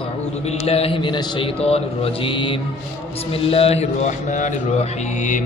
أعوذ بالله من الشيطان الرجيم. بسم الله الرحمن الرحيم.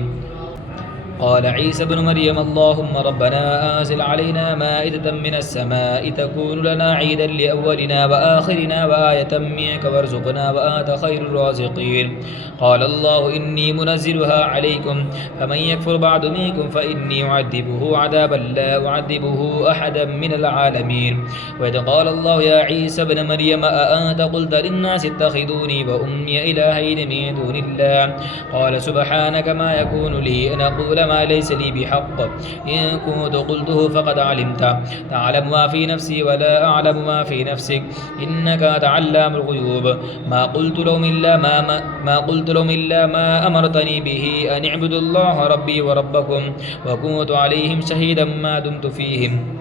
قال عيسى ابن مريم اللهم ربنا أنزل علينا مائدة من السماء تكون لنا عيدا لأولنا وآخرنا وآية منك وارزقنا وأنت خير الرازقين. قال الله إني منزلها عليكم فمن يكفر بعد منكم فإني أعذبه عذابا لا أعذبه أحدا من العالمين. وإذ قال الله يا عيسى ابن مريم أأنت قلت للناس اتخذوني وأمي إلهين من دون الله قال سبحانك ما يكون لي أن أقول ما ليس لي بحق إن كنت قلته فقد علمت تعلم ما في نفسي ولا أعلم ما في نفسك إنك تعلم الغيوب ما قلت لهم إلا ما أمرتني به أن اعبدوا الله ربي وربكم وكنت عليهم شهيدا ما دمت فيهم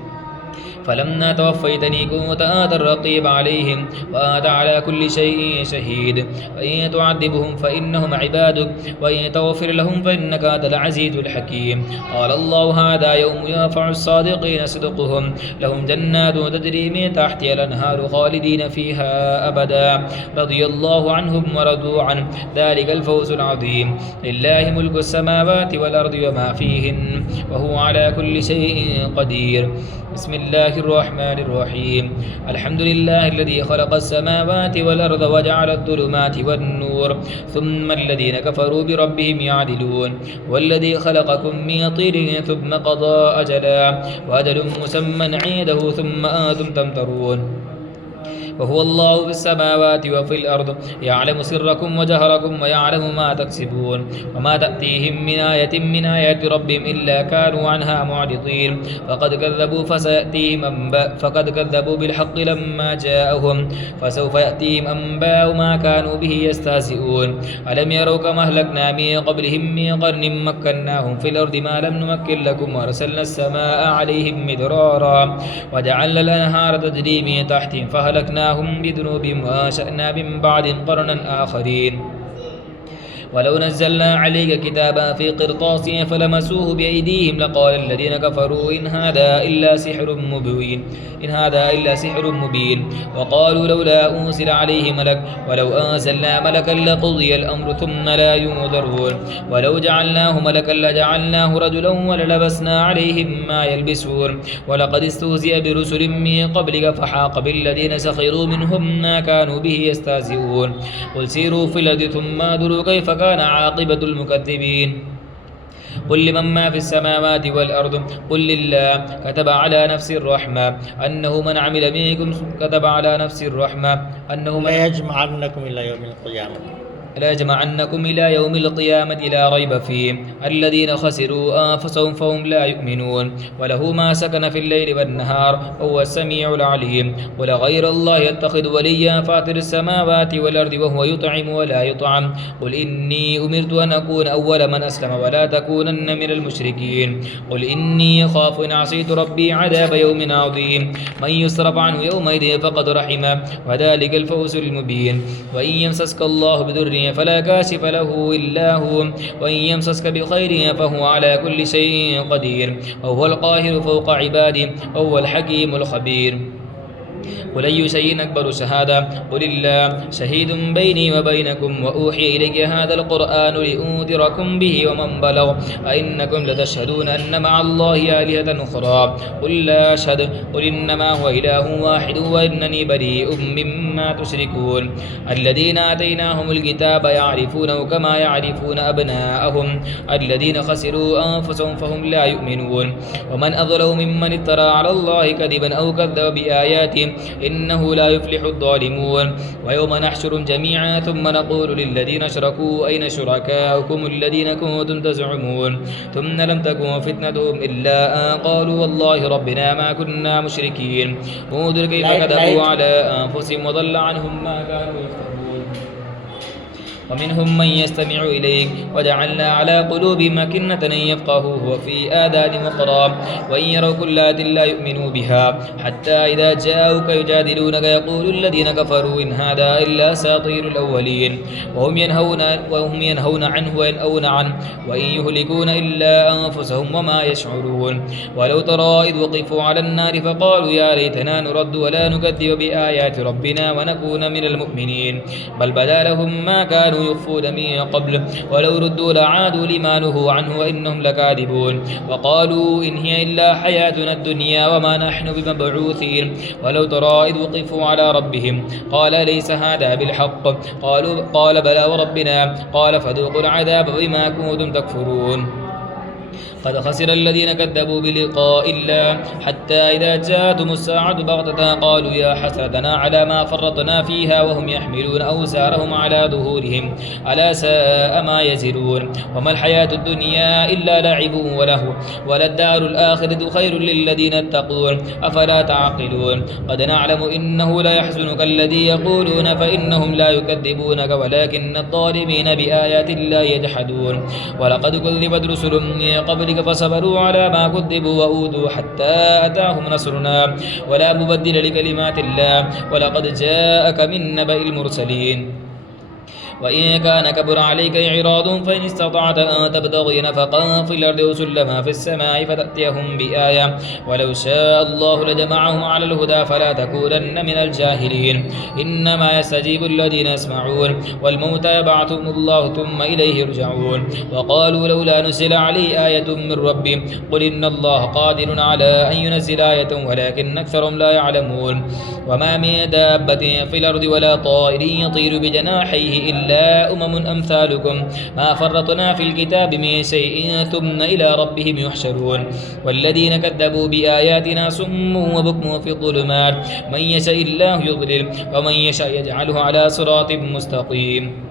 فلما توفيتني كنت أنت الرقيب عليهم وأنت على كل شيء شهيد. فإن تعذبهم فإنهم عبادك وإن تغفر لهم فإنك أنت العزيز الحكيم. قال الله هذا يوم ينفع الصادقين صدقهم لهم جنات تجري من تحتها الأنهار خالدين فيها أبدا رضي الله عنهم ورضوا عنه ذلك الفوز العظيم. لله ملك السماوات والأرض وما فيهن وهو على كل شيء قدير. بسم الله الرحمن الرحيم. الحمد لله الذي خلق السماوات والأرض وجعل الظلمات والنور ثم الذين كفروا بربهم يعدلون والذي خلقكم من طين ثم قضى أجلا وأجل مسمى عنده ثم أنتم تمترون وهو الله في السماوات وفي الأرض يعلم سركم وجهركم ويعلم ما تكسبون وما تأتيهم من آية من آيات ربهم إلا كانوا عنها معرضين فقد كذبوا بالحق لما جاءهم فسوف يأتيهم أنباء ما كانوا به يستهزئون. ألم يروا كما أهلكنا من قبلهم من قرن مكناهم في الأرض ما لم نمكن لكم وأرسلنا السماء عليهم مدرارا وجعلنا الأنهار تجري من تحتهم فهلكنا بذنوبهم وأنشأنا من بعدهم قرنا آخرين. ولو نزلنا عليك كتابا في قرطاس فلمسوه بأيديهم لقال الذين كفروا إن هذا إلا سحر مبين وقالوا لولا أنزل عليه ملك ولو أنزلنا ملكا لقضي الأمر ثم لا ينظرون ولو جعلناه ملكا لجعلناه رجلا وللبسنا عليهم ما يلبسون ولقد استهزئ برسل من قبلك فحاق بالذين سخروا منهم ما كانوا به يستهزئون. قل سيروا في الأرض ثم انظروا كيف كان عاقبة المكذبين. قل لمن ما في السماوات والأرض قل لله كتب على نفس الرحمة أنه من عمل منكم كتب على نفس الرحمة أنه من يجمعنكم إلى يوم القيامة لا ريب فيه الذين خسروا أنفسهم فهم لا يؤمنون. وله ما سكن في الليل والنهار وهو السميع العليم. قل غير الله يتخذ وليا فاطر السماوات والأرض وهو يطعم ولا يطعم قل إني أمرت أن أكون أول من أسلم ولا تكونن من المشركين. قل إني أخاف إن عصيت ربي عذاب يوم عظيم من يصرف عنه يومئذ فقد رحمه وذلك الفوز المبين. وإن يمسسك الله بضر فلا كاشف له إلا هو وإن يمسسك بخير فهو على كل شيء قدير وهو القاهر فوق عباده وهو الحكيم الخبير. قل أي شيء أكبر شهادة قل الله شهيد بيني وبينكم وأوحي إليك هذا القرآن لأنذركم به ومن بلغ أئنكم لتشهدون أن مع الله آلهة أخرى قل لا أشهد قل إنما هو إله واحد وإنني بريء مما تشركون. الذين آتيناهم الكتاب يعرفونه كما يعرفون أبناءهم الذين خسروا أنفسهم فهم لا يؤمنون. ومن أظلم ممن افترى على الله كذبا أو كذب بآياته إنه لا يفلح الظالمون. ويوم نحشر جميعا ثم نقول للذين أشركوا أين شركاؤكم الذين كنتم تزعمون ثم لم تكن فتنتهم إلا أن قالوا والله ربنا ما كنا مشركين. انظر كيف كذبوا على أنفسهم وضل عنهم ما كانوا يفترون. ومنهم من يستمع إليك وجعلنا على قلوبهم أكنة أن يفقهوه وفي آذانهم وقرا وإن يروا كل آية لا يؤمنوا بها حتى إذا جاءوك يجادلونك يقول الذين كفروا إن هذا إلا أساطير الأولين وهم ينهون عنه وينأون عنه وإن يهلكون إلا أنفسهم وما يشعرون ولو ترى إذ وقفوا على النار فقالوا يا ليتنا نرد ولا نكذب بآيات ربنا ونكون من المؤمنين بل بدا لهم ما كانوا يخفون من قبل ولو ردوا لعادوا لما نهوا عنه وإنهم لكاذبون وقالوا إن هي إلا حياتنا الدنيا وما نحن بمبعوثين ولو ترى إذ وقفوا على ربهم قال ليس هذا بالحق قال بلى وربنا قال فذوقوا العذاب بما كنتم تكفرون قد خسر الذين كذبوا بلقاء الله حتى إذا جاءتهم الساعة بغتة قالوا يا حسرتنا على ما فرطنا فيها وهم يحملون أوزارهم على ظهورهم ألا ساء ما يزرون وما الحياة الدنيا إلا لعب ولهو وللدار الآخرة خير للذين اتقون أفلا تعقلون قد نعلم إنه لا يحزنك الذي يقولون فإنهم لا يكذبونك ولكن الظالمين بآيات الله يجحدون ولقد كذبت رسل من قبلك فصبروا على ما كذبوا وأوذوا حتى أتاهم نصرنا ولا مبدل لكلمات الله ولقد جاءك من نبأ المرسلين وإن كان كبر عليك إعراض فإن استطعت أن تبتغي نفقا في الأرض وسلما في السماء فتأتيهم بآية ولو شاء الله لجمعهم على الهدى فلا تكونن من الجاهلين إنما يستجيب الذين يسمعون والموتى يبعثهم الله ثم إليه يرجعون وقالوا لولا نزل عليه آية من ربي قل إن الله قادر على أن ينزل آية ولكن أكثرهم لا يعلمون وما من دابة في الأرض ولا طائر يطير بجناحيه إلا أمثالكم ما فرطنا في الكتاب من شيء ثم إلى ربهم يحشرون والذين كذبوا بآياتنا صم وبكم في الظلمات من يشاء الله يضلل ومن يشاء يجعله على صراط مستقيم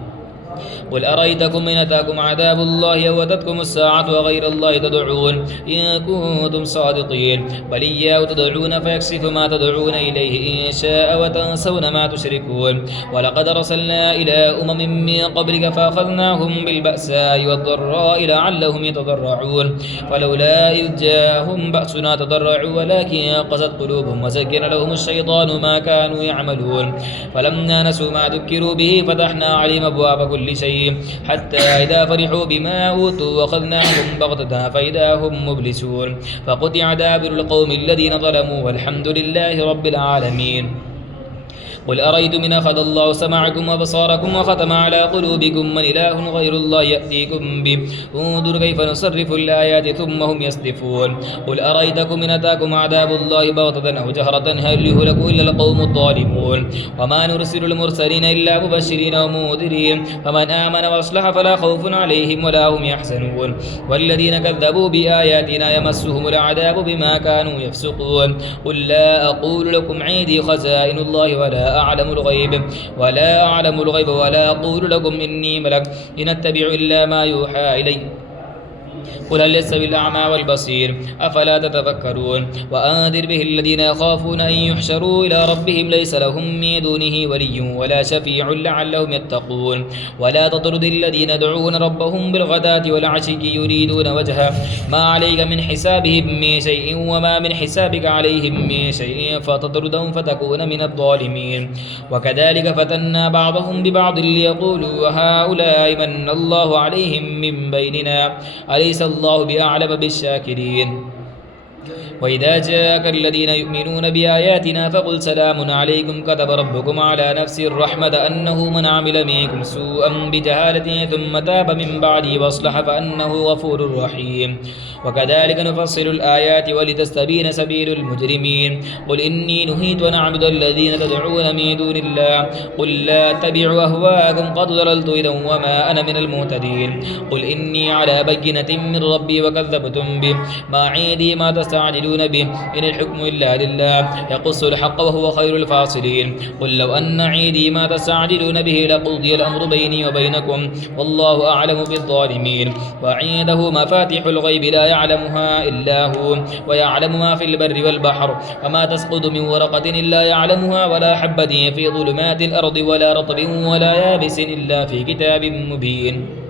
قل أرأيتكم إن أتاكم عذاب الله وأتتكم الساعة وغير الله تدعون إن كنتم صادقين بل إياه تدعون فيكشف ما تدعون إليه إن شاء وتنسون ما تشركون ولقد أرسلنا إلى أمم من قبلك فأخذناهم بالبأساء والضراء لعلهم يتضرعون فلولا إذ جاءهم بأسنا تضرعوا ولكن قست قلوبهم وزين لهم الشيطان ما كانوا يعملون فلما نسوا ما ذكروا به فتحنا عليهم أبواب كل شيء حتى إذا فرحوا بما أوتوا وأخذناهم بغتة فإذا هم مبلسون فقطع دابر القوم الذين ظلموا والحمد لله رب العالمين قل أرأيتم إن أخذ الله سمعكم وبصاركم وختم على قلوبكم من إله غير الله يأتيكم به انظر كيف نصرف الآيات ثم هم يصدفون قل أرأيتكم إن أتاكم عذاب الله بغتة أو جهرة هل يهلك إلا القوم الظالمون وما نرسل المرسلين إلا مبشرين ومنذرين فمن آمن وأصلح فلا خوف عليهم ولا هم يحزنون والذين كذبوا بآياتنا يمسهم العذاب بما كانوا يفسقون قل لا أقول لكم عندي خزائن الله ولا أعلم الغيب ولا أقول لكم إني ملك إن أتبع إلا ما يوحى إلي قل هل يستوي الأعمى والبصير أفلا تتفكرون وأنذر به الذين يخافون أن يحشروا إلى ربهم ليس لهم من دونه ولي ولا شفيع لعلهم يتقون ولا تطرد الذين يدعون ربهم بالغداة والعشي يريدون وجهه ما عليك من حسابهم من شيء وما من حسابك عليهم من شيء فتطردهم فتكون من الظالمين وكذلك فتنا بعضهم ببعض ليقولوا هؤلاء من الله عليهم من بيننا أليس الله بأعلم بالشاكرين وإذا جاءك الذين يؤمنون بآياتنا فقل سلام عليكم كتب ربكم على نفسه الرحمة أنه من عمل منكم سوءا بجهالة ثم تاب من بعده واصلح فأنه غفور رحيم وكذلك نفصل الآيات ولتستبين سبيل المجرمين قل إني نهيت أن أعبد الذين تدعون من دون الله قل لا اتبعوا أهواءكم قد ضللت إذا وما أنا من المهتدين قل إني على بينة من ربي وكذبتم به ما عندي ما تستعجلون تستعجلون به إن الحكم إلا لله يقص الحق وهو خير الفاصلين قل لو أن عيدي ما تستعجلون به لقضي الأمر بيني وبينكم والله أعلم بالظالمين وعنده مفاتيح الغيب لا يعلمها إلا هو ويعلم ما في البر والبحر وما تسقط من ورقة إلا يعلمها ولا حبة في ظلمات الأرض ولا رطب ولا يابس إلا في كتاب مبين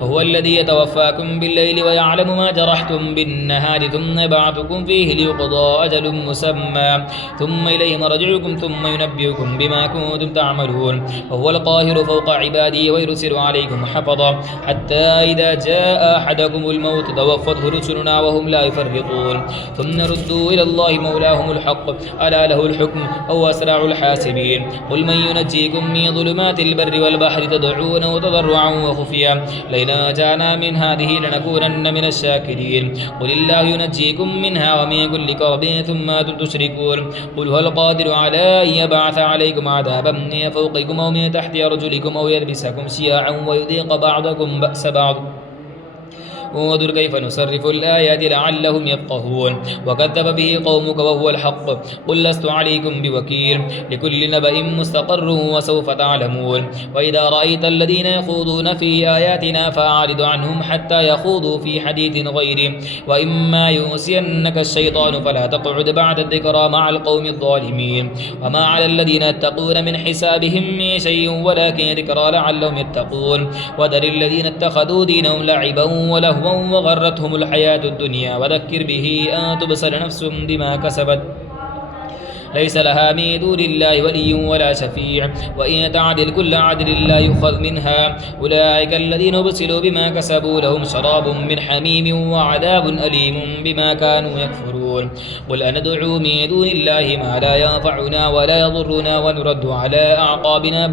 وهو الذي يتوفاكم بالليل ويعلم ما جرحتم بالنهار ثم يبعثكم فيه ليقضى أجل مسمى ثم إليه مرجعكم ثم ينبئكم بما كنتم تعملون وهو القاهر فوق عباده ويرسل عليكم حفظا حتى إذا جاء أحدكم الموت توفته رسلنا وهم لا يفرطون ثم ردوا إلى الله مولاهم الحق ألا له الحكم وهو أسرع الحاسبين قل من ينجيكم من ظلمات البر والبحر تدعونه تضرعا وخفيا نجانا من هذه لنكونن من الشاكرين قل الله ينجيكم منها ومن كل كرب ثم أنتم تشركون قل هو القادر على أن يبعث عليكم عذابا من فوقكم أو من تحت أرجلكم أو يلبسكم شيعا ويذيق بعضكم بأس بعض انظر كيف نصرف الآيات لعلهم يفقهون وكذب به قومك وهو الحق قل لست عليكم بوكيل لكل نبأ مستقر وسوف تعلمون وإذا رأيت الذين يخوضون في آياتنا فأعرض عنهم حتى يخوضوا في حديث غيره وإما ينسينك الشيطان فلا تقعد بعد الذكرى مع القوم الظالمين وما على الذين يتقون من حسابهم من شيء ولكن ذكرى لعلهم يتقون وذر الذين اتخذوا دينهم لعبا ولهوا وغرتهم الحياة الدنيا وذكر به أن تبصر نفس بما كسبت ليس لها من دون الله ولي ولا شفيع وإن تعدل كل عدل لا يؤخذ منها أولئك الذين ابتلوا بما كسبوا لهم شراب من حميم وعذاب أليم بما كانوا يكفرون قل أندعو من دون الله ما لا ينفعنا ولا يضرنا ونرد على أعقابنا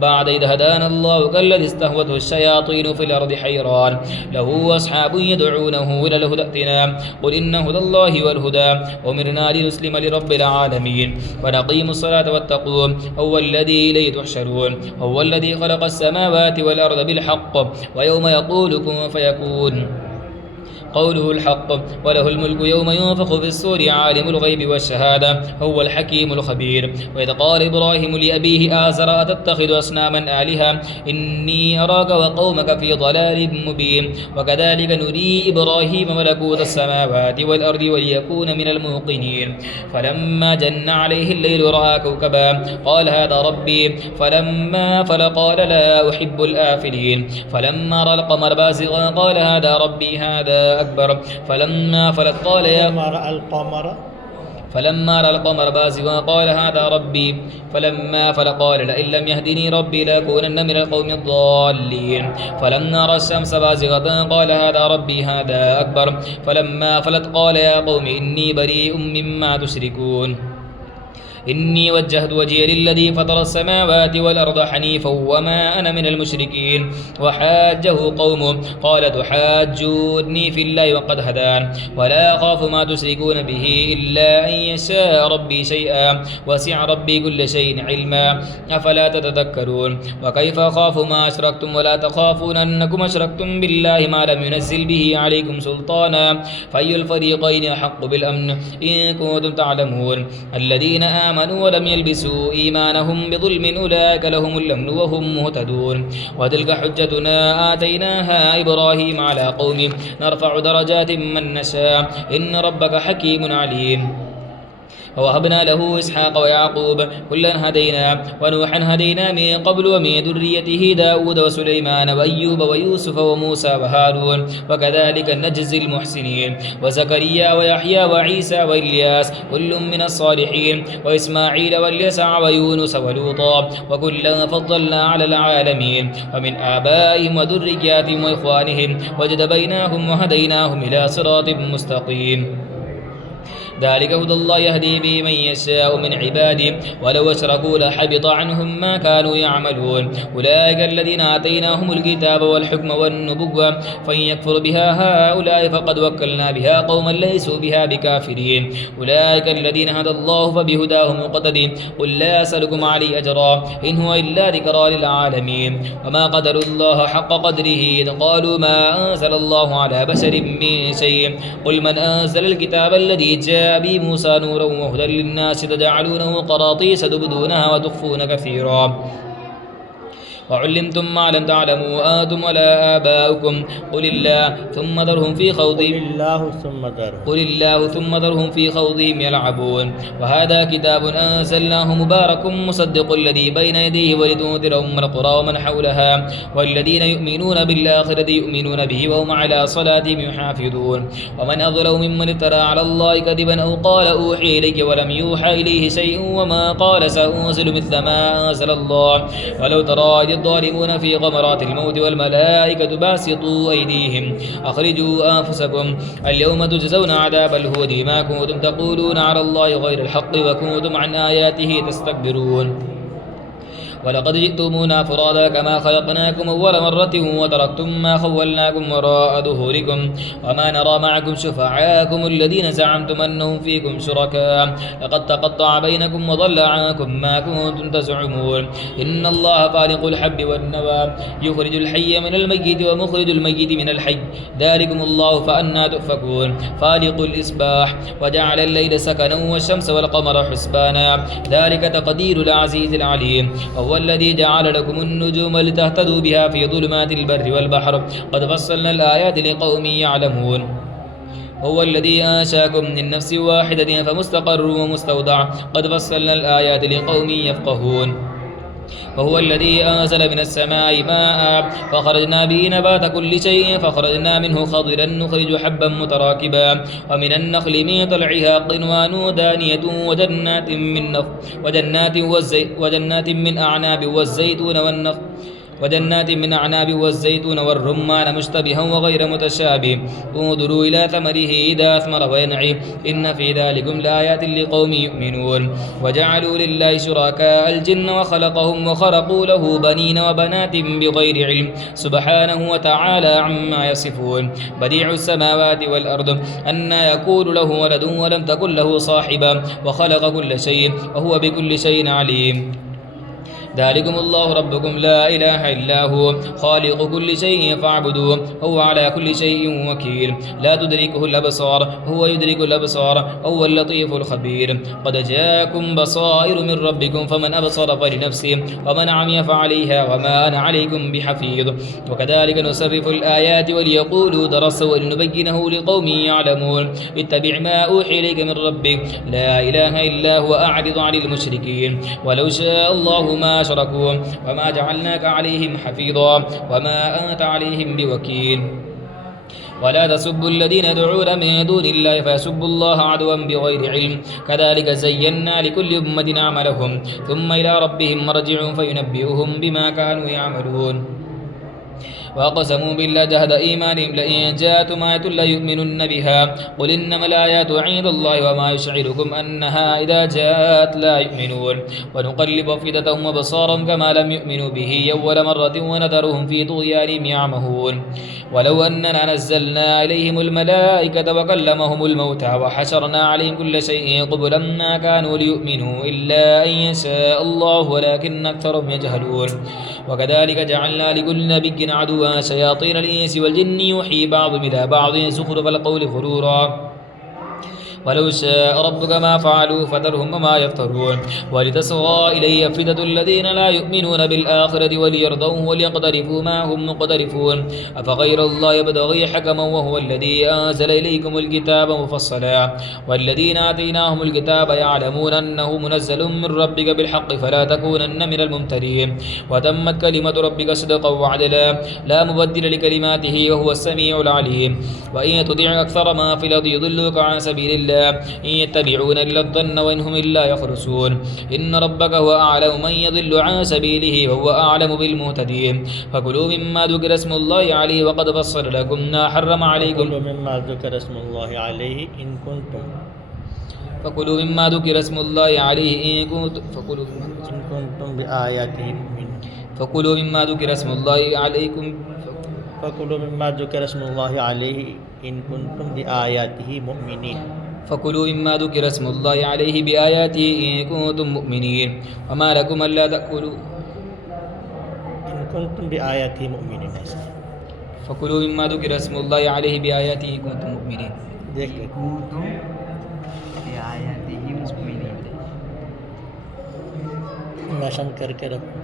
بعد إذ هدانا الله كالذي استهوته الشياطين في الأرض حيران له أصحاب يدعونه إلى الهدى ائتنا قل إن هدى الله والهدى أمرنا لنسلم لرب العالمين ونقيم الصلاة واتقوه هو الذي إليه تحشرون هو الذي خلق السماوات والأرض بالحق ويوم يقول كن فيكون قوله الحق وله الملك يوم ينفخ في الصور عالم الغيب والشهادة هو الحكيم الخبير وإذ قال إبراهيم لأبيه آزر أتتخذ أصناما آلهة إني أراك وقومك في ضلال مبين وكذلك نري إبراهيم ملكوت السماوات والأرض وليكون من الموقنين فلما جن عليه الليل رأى كوكبا قال هذا ربي فلما فل قال لا أحب الآفلين فلما رأى القمر بازغا قال هذا ربي هذا أكبر فلما فلت قال فلما رأى القمر بازغا قال هذا ربي فلما فل قال لئن لم يهدني ربي لأكونن من القوم الضالين فلما رأى الشمس بازغة قال هذا ربي هذا أكبر فلما فلت قال يا قوم إني بريء مما تشركون إني وجهت وجهي للذي فطر السماوات والأرض حنيفا وما أنا من المشركين وحاجه قومه قال تحاجوني في الله وقد هدان ولا أخاف ما تشركون به إلا أن يشاء ربي شيئا وسع ربي كل شيء علما أفلا تتذكرون وكيف أخاف ما أشركتم ولا تخافون أنكم أشركتم بالله ما لم ينزل به عليكم سلطانا فأي الفريقين أحق بالأمن إن كنتم تعلمون الذين آمنوا ولم يلبسوا إيمانهم بظلم أولئك لهم الأمن وهم مهتدون وتلك حجتنا آتيناها إبراهيم على قومه نرفع درجات من نشاء إن ربك حكيم عليم ووهبنا له إسحاق ويعقوب كلا هدينا ونوحا هدينا من قبل ومن ذريته داود وسليمان وأيوب ويوسف وموسى وهارون وكذلك نجزي المحسنين وزكريا ويحيى وعيسى وإلياس كل من الصالحين وإسماعيل واليسع ويونس ولوطا وكلا فضلنا على العالمين ومن آبائهم وذرياتهم وإخوانهم وجد بينهم وهديناهم إلى صراط مستقيم ذلك هدى الله يهدي به من يشاء من عباده ولو أشركوا لحبط عنهم ما كانوا يعملون أولئك الذين آتيناهم الكتاب والحكم والنبوة فإن يكفر بها هؤلاء فقد وكلنا بها قوما ليسوا بها بكافرين أولئك الذين هدى الله فبهداه مقتدٍ قل لا أسألكم عليه أجرا إن هو إلا ذكرى للعالمين وما قدروا الله حق قدره إذ قالوا ما أنزل الله على بشر من شيء قل من أنزل الكتاب الذي جاء به موسى نورا وهدى للناس تجعلونه قراطيس تبدونها وتخفون كثيرا وعلمتم ما لم تعلموا أنتم ولا آباؤكم قل الله ثم ذرهم في خوضهم يلعبون وهذا كتاب أنزلناه مبارك مصدق الذي بين يديه ولتنذر أم القرى ومن حولها والذين يؤمنون بالآخرة يؤمنون به وهم على صلاتهم يحافظون ومن أظلم ممن افترى على الله كذبا أو قال أوحي إليك ولم يوحى إليه شيء وما قال سأنزل مثل ما أنزل الله ولو ترى الظالمون في غمرات الموت والملائكة باسطوا أيديهم أخرجوا أنفسكم اليوم تجزون عذاب الهون بما كنتم تقولون على الله غير الحق وكنتم عن آياته تستكبرون ولقد جئتمونا فرادا كما خلقناكم أول مرة وتركتم ما خولناكم وراء ظهوركم وما نرى معكم شفعاءكم الذين زعمتم أنهم فيكم شركاء لقد تقطع بينكم وضل عنكم ما كنتم تزعمون إن الله فالق الحب والنوى يخرج الحي من الميت ومخرج الميت من الحي ذلكم الله فأنى تؤفكون فالق الإصباح وجعل الليل سكنا والشمس والقمر حسبانا ذلك تقدير العزيز العليم هو الذي جعل لكم النجوم لتهتدوا بها في ظلمات البر والبحر قد فصلنا الآيات لقوم يعلمون هو الذي أنشاكم من نفس واحدة فمستقر ومستودع قد فصلنا الآيات لقوم يفقهون وهو الذي أنزل من السماء ماء فخرجنا به نبات كل شيء فخرجنا منه خضرا نخرج حبا متراكبا ومن النخل من طلعها قنوان دانية وجنات من أعناب والزيتون والرمان مشتبها وغير متشابه انظروا إلى ثمره إذا أثمر وينعي إن في ذلكم لآيات لقوم يؤمنون وجعلوا لله شركاء الجن وخلقهم وخرقوا له بنين وبنات بغير علم سبحانه وتعالى عما يصفون بديع السماوات والأرض أنى يكون له ولد ولم تكن له صاحبة وخلق كل شيء وهو بكل شيء عليم ذلكم الله ربكم لا إله إلا هو خالق كل شيء فاعبدوه هو على كل شيء وكيل لا تدركه الأبصار هو يدرك الأبصار هو اللطيف الخبير قد جاءكم بصائر من ربكم فمن أبصر فلنفسه ومن عمي فعليها وما أنا عليكم بحفيظ وكذلك نصرف الآيات وليقولوا درس ولنبينه لقوم يعلمون اتبع ما أوحي إليك من ربك لا إله إلا هو أعرض عن المشركين ولو شاء الله ما أشركوا وما جعلناك عليهم حفيظا وما أنت عليهم بوكيل ولا تسبوا الذين يدعون من دون الله فيسبوا الله عدوا بغير علم كذلك زينا لكل أمة عملهم ثم إلى ربهم مرجعهم فينبئهم بما كانوا يعملون وأقسموا بالله جهد إيمانهم لئن جاءتهم آية ليؤمنن بها قل إنما الآيات عند الله وما يشعركم أنها إذا جاءت لا يؤمنون ونقلب أفئدتهم وأبصارهم كما لم يؤمنوا به أول مرة ونذرهم في طغيانهم يعمهون ولو أننا نزلنا إليهم الملائكة وكلمهم الموتى وحشرنا عليهم كل شيء قبلا ما كانوا ليؤمنوا إلا أن يشاء الله ولكن أكثرهم يجهلون وكذلك جعلنا لكل نبي عدوا شياطين الإنس والجن يوحي بعضهم إلى بعض زخرف القول غرورا ولو شاء ربك ما فعلوا فذرهم وما يفترون ولتصغى إليه أفئدة الذين لا يؤمنون بالآخرة وليرضوه وليقترفوا ما هم مقترفون أفغير الله يبتغي حكما وهو الذي أنزل إليكم الكتاب مفصلا والذين آتيناهم الكتاب يعلمون أنه منزل من ربك بالحق فلا تكونن من الممترين وتمت كلمة ربك صدقا وعدلا لا مبدل لكلماته وهو السميع العليم وإن تطيع أكثر ما في الأرض يضلوك عن سبيل الله إن يتبعون إلا الظن وإن هم إلا يخرسون إن ربك هو أعلم من يضل عن سبيله وهو أعلم بالمهتدين فكلوا مما ذكر اسم الله عليه وقد فصل لكم ما حرم عليكم كلوا مما ذكر اسم الله عليه إن كنتم فكلوا مما ذكر اسم الله عليه إن كنتم إن كنتم بآياته مؤمنين فكلوا مما ذكر اسم الله عليكم فكلوا مما ذكر اسم الله عليه إن كنتم بآياته مؤمنين فكلوا مما ذكر اسم الله عليه بآياته إن كنتم مؤمنين وما لكم ألا تأكلوا إن كنتم بآياته مؤمنين فكلوا مما ذكر اسم الله عليه بآياته إن كنتم مؤمنين देख ले नशन करके रखो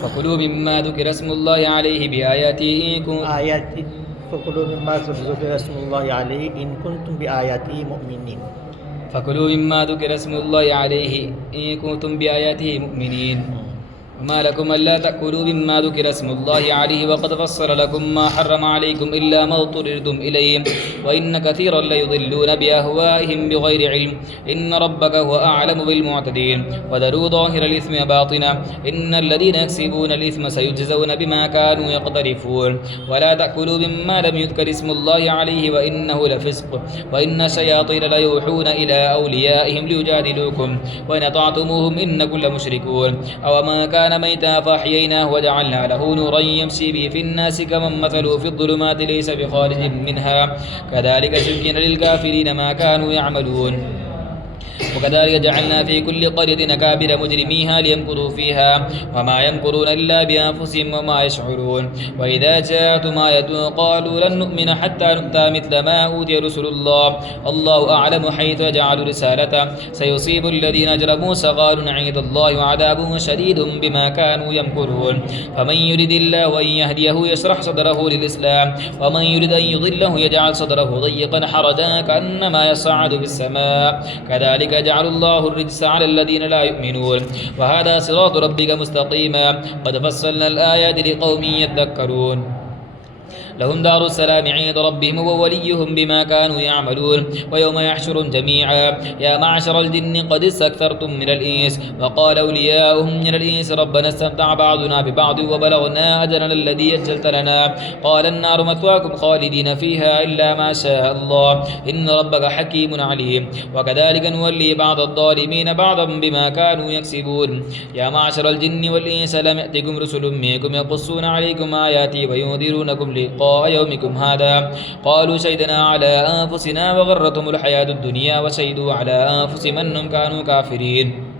فكلوا مما ذكر اسم الله عليه بآياته إن كنتم آيات فكلوا مما ذكر اسم الله عليه إن كنتم بآياته مؤمنين فكلوا مما ذكر اسم الله عليه إن كنتم بآياته مؤمنين وما لكم ألا تأكلوا مما ذكر اسم الله عليه وقد فصل لكم ما حرم عليكم إلا ما اضطررتم إليه وإن كثيرا ليضلون بأهوائهم بغير علم إن ربك هو أعلم بالمعتدين وذروا ظاهر الإثم وباطنه إن الذين يكسبون الإثم سيجزون بما كانوا يقترفون ولا تأكلوا مما لم يذكر اسم الله عليه وإنه لفسق وإن الشياطين ليوحون إلى أوليائهم ليجادلوكم وإن أطعتموهم إنكم لمشركون أو ما كان ميتا فأحييناه وجعلنا له نورا يمشي به في الناس كمن مثله في الظلمات ليس بخارج منها كذلك زين للكافرين ما كانوا يعملون وكذلك جعلنا في كل قرية أكابر مجرميها ليمكروا فيها وما يمكرون إلا بأنفسهم وما يشعرون وإذا جاءتهم آية قالوا لن نؤمن حتى نؤتى مثل ما أوتي رسل الله الله أعلم حيث يجعل رسالته سيصيب الذين أجرموا صغار عند الله وعذاب شديد بما كانوا يمكرون فمن يرد الله أن يهديه يشرح صدره للإسلام ومن يرد أن يضله يجعل صدره ضيقا حرجا كأنما يصعد في السماء كذلك يجعل الله الرجس على الذين لا يؤمنون وهذا صراط ربك مستقيما قد فصلنا الآيات لقوم يذكرون لهم دار السلام عند ربهم ووليهم بما كانوا يعملون ويوم يحشرهم جميعا يا معشر الجن قد استكثرتم من الإنس وقال أولياؤهم من الإنس ربنا استمتع بعضنا ببعض وبلغنا أجلنا الذي أجلت لنا قال النار مثواكم خالدين فيها إلا ما شاء الله إن ربك حكيم عليم وكذلك نولي بعض الظالمين بعضا بما كانوا يكسبون يا معشر الجن والإنس لم يأتكم رسل منكم يقصون عليكم آياتي وينذرونكم لقاء يومكم هذا قالوا شهدنا على أنفسنا وغرتهم الحياة الدنيا وشهدوا على أنفسهم أنهم كانوا كافرين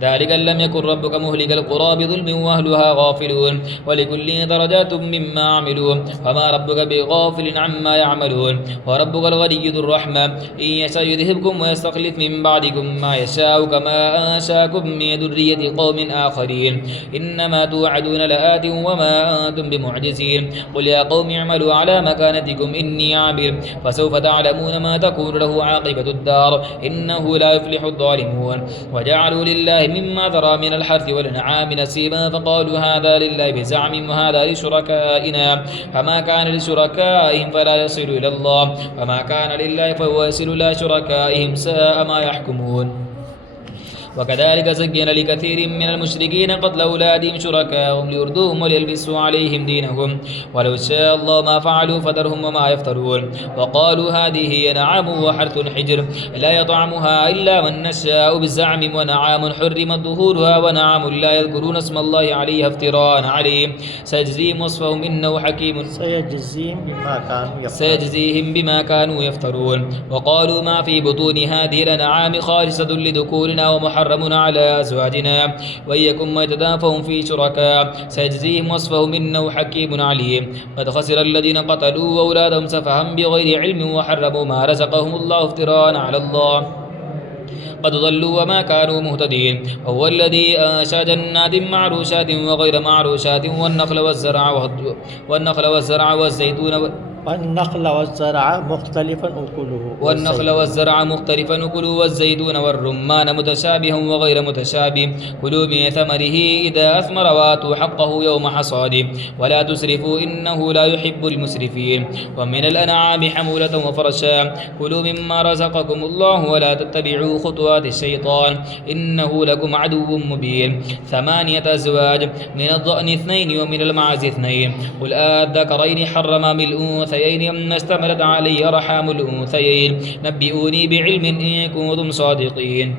ذلك لم يكن ربك مهلك القرى بظلم وأهلها غافلون ولكل درجات مما عملوا وما ربك بغافل عما يعملون وربك الغني ذو الرحمة إن يشاء يذهبكم ويستخلف من بعدكم ما يشاء كما أنشاكم من ذرية قوم آخرين إنما توعدون لآت وما أنتم بمعجزين قل يا قوم اعملوا على مكانتكم إني عامل فسوف تعلمون ما تكون له عاقبة الدار إنه لا يفلح الظالمون وجعلوا لله مما ذرى من الحرث والأنعام نصيبا فقالوا هذا لله بزعم وهذا لشركائنا فما كان لشركائهم فلا يصل إلى الله وما كان لله فهو يصل إلى شركائهم ساء ما يحكمون وكذلك زين لكثير من المشركين قتل أولادهم شركاءهم ليردوهم وليلبسوا عليهم دينهم ولو شاء الله ما فعلوا فذرهم وما يفترون وقالوا هذه نعام وحرث حجر لا يطعمها إلا من نشاء بالزعم ونعام حرمت ظهورها ونعام لا يذكرون اسم الله عليها افتراء عليه سيجزيهم وصفهم إنه حكيم سيجزيهم بما كانوا يفترون وقالوا ما في بطون هذه الأنعام خالصة لذكورنا ومحرم على أزواجنا وإن يكن ميتة فهم في شركاء سيجزيهم وصفهم إنه حكيم عليم قد خسر الذين قتلوا أولادهم سفها بغير علم وحرموا ما رزقهم الله افتراء على الله قد ضلوا وما كانوا مهتدين هو الذي أنشأ جنات معروشات وغير معروشات والنخل والزرع والزيتون والنخل والزرع مختلفا أكله والزيتون والرمان متشابها وغير متشابه كلوا من ثمره إذا أثمر وآتوا حقه يوم حصاده ولا تسرفوا إنه لا يحب المسرفين ومن الأنعام حمولة وفرشا كلوا مما رزقكم الله ولا تتبعوا خطوات الشيطان إنه لكم عدو مبين 8 أزواج من الضأن 2 ومن المعز 2 قل أذكرين حرم من الأنثيين الأنثيين أم اشتملت عليه أرحام الأنثيين نبئوني بعلم إن كنتم صادقين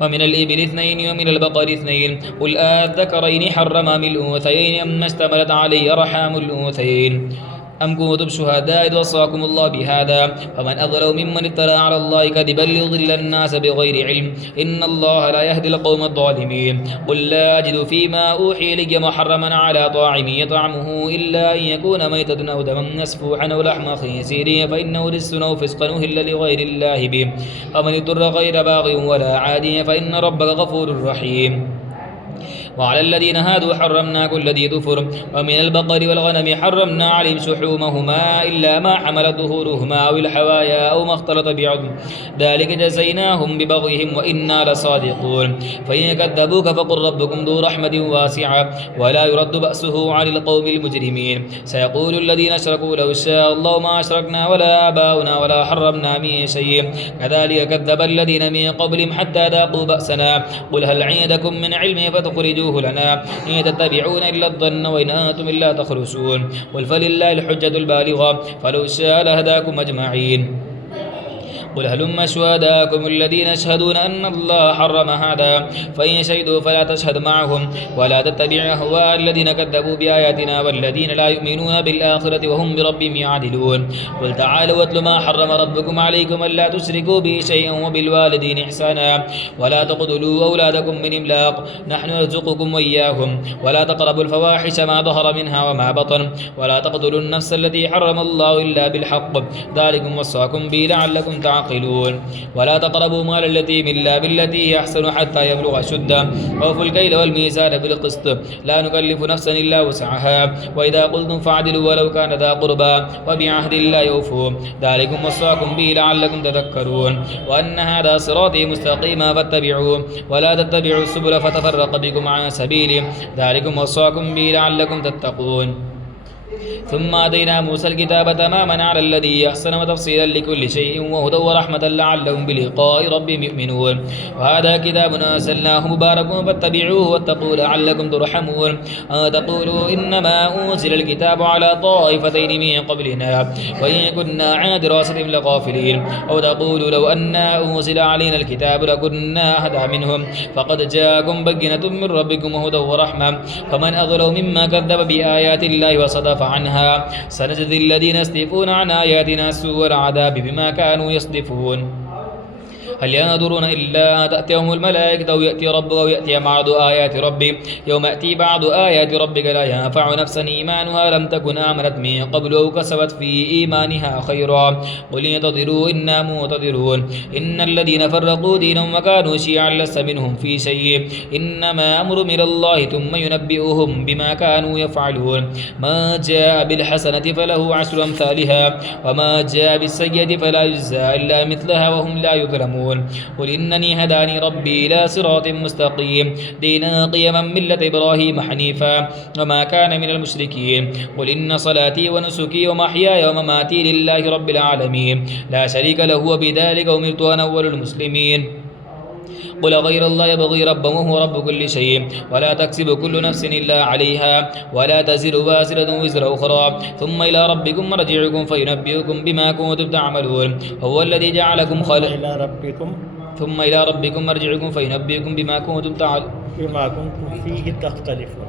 ومن الإبل اثنين ومن البقر اثنين قل الذكرين حرم أم الأنثيين أم اشتملت عليه أرحام الأنثيين أم كنتم شهداء إذ وصاكم الله بهذا فمن أظلم ممن افترى على الله كذبا ليضل الناس بغير علم إن الله لا يهدي القوم الظالمين قل لا أجد فيما أوحي لي محرما على طاعم يطعمه إلا أن يكون ميتة أو دما مسفوحا أو لحم خنزير فإنه رجس أو فسقا أهل لغير الله به ومن اضطر غير باغ ولا عاد فإن ربك غفور رحيم وعلى الذين هادوا حرمنا كل ذي ظفر ومن البقر والغنم حرمنا عليهم شحومهما إلا ما حملت ظهورهما أو الحوايا أو ما اختلط بعظم ذلك جزيناهم ببغيهم وإنا لصادقون فإن كذبوك فقل ربكم ذو رحمة واسعة ولا يرد بأسه عن القوم المجرمين سيقول الذين أشركوا لو شاء الله ما أشركنا ولا آباؤنا ولا حرمنا من شيء كذلك كذب الذين من قبلهم حتى ذاقوا بأسنا قل هل عندكم من علم فتخرجوه لنا إن تتبعون إلا الظن وإن أنتم إلا تخرسون قل فلله الحجة البالغة فلو شاء لهداكم أجمعين قل هلم شهداءكم الذين يشهدون أن الله حرم هذا فإن شهدوا فلا تشهد معهم ولا تتبع أهواء الذين كذبوا بآياتنا والذين لا يؤمنون بالآخرة وهم بربهم يعدلون قل تعالوا واتل ما حرم ربكم عليكم ألا تشركوا به شيئا وبالوالدين إحسانا ولا تقتلوا أولادكم من إملاق نحن نرزقكم وإياهم ولا تقربوا الفواحش ما ظهر منها وما بطن ولا تقتلوا النفس التي حرم الله إلا بالحق ذلكم وصاكم به لعلكم تعقلون ولا تقربوا مال اليتيم إلا بالتي هي أحسن حتى يبلغ أشده وأوفوا الكيل والميزان بالقسط لا نكلف نفسا إلا وسعها وإذا قلتم فاعدلوا ولو كان ذا قربى وبعهد الله يوفوا ذلكم وصاكم به لعلكم تذكرون وأن هذا صراطي مستقيما فاتبعوه ولا تتبعوا السبل فتفرق بكم عن سبيله ذلكم وصاكم به لعلكم تتقون ثم آتينا موسى الكتاب تماما على الذي أحسن وتفصيلا لكل شيء وهدى ورحمة لعلهم بلقاء ربهم يؤمنون وهذا كتاب أنزلناه مبارك فاتبعوه واتقوا لعلكم ترحمون تقولوا إنما أنزل الكتاب على طائفتين من قبلنا وإن كنا عن دراستهم لغافلين أو تقولوا لو أن أنزل علينا الكتاب لكنا أهدى منهم فقد جاءكم بينة من ربكم وهدى ورحمة فمن أظلم مما كذب بآيات الله وصدف عنها سنجزي الذين يصدفون عن آياتنا سوء العذاب بما كانوا يصدفون هل ينظرون إلا أن تأتيهم الملائكة أو يأتي ربك أو يأتي بعض آيات ربك يوم يأتي بعض آيات ربك لا ينفع نفسا إيمانها لم تكن آمنت من قبل أو كسبت في إيمانها خيرا قل انتظروا إنا منتظرون إن الذين فرقوا دينهم وكانوا شيعا لست منهم في شيء إنما أمر من الله ثم ينبئهم بما كانوا يفعلون ما جاء بالحسنة فله عشر أمثالها وما جاء بالسيئة فلا يجزى إلا مثلها وهم لا يظلمون قل إنني هداني ربي إلى صراط مستقيم دينا قيما ملة إبراهيم حنيفا وما كان من المشركين قل إن صلاتي ونسكي ومحياي ومماتي لله رب العالمين لا شريك له وبذلك أمرت أنا أول المسلمين قل غير الله يبغي ربا وهو رب كل شيء ولا تكسب كل نفس إلا عليها ولا تزر وازرة وزر أخرى ثم إلى ربكم مرجعكم فينبئكم بما كنتم تعملون هو الذي جعلكم خلق ثم إلى ربكم مرجعكم فينبئكم بما كنتم فيه تختلفون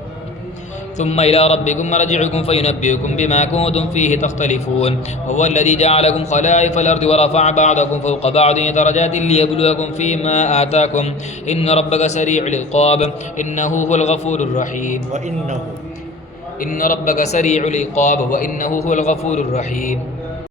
ثم إلى ربكم مرجعكم فينبئكم بما كنتم فيه تختلفون هو الذي جعلكم خلائف الأرض ورفع بعضكم فوق بعض درجات ليبلوكم فيما آتاكم إن ربك سريع العقاب إنه هو الغفور الرحيم إن ربك سريع العقاب وإنه هو الغفور الرحيم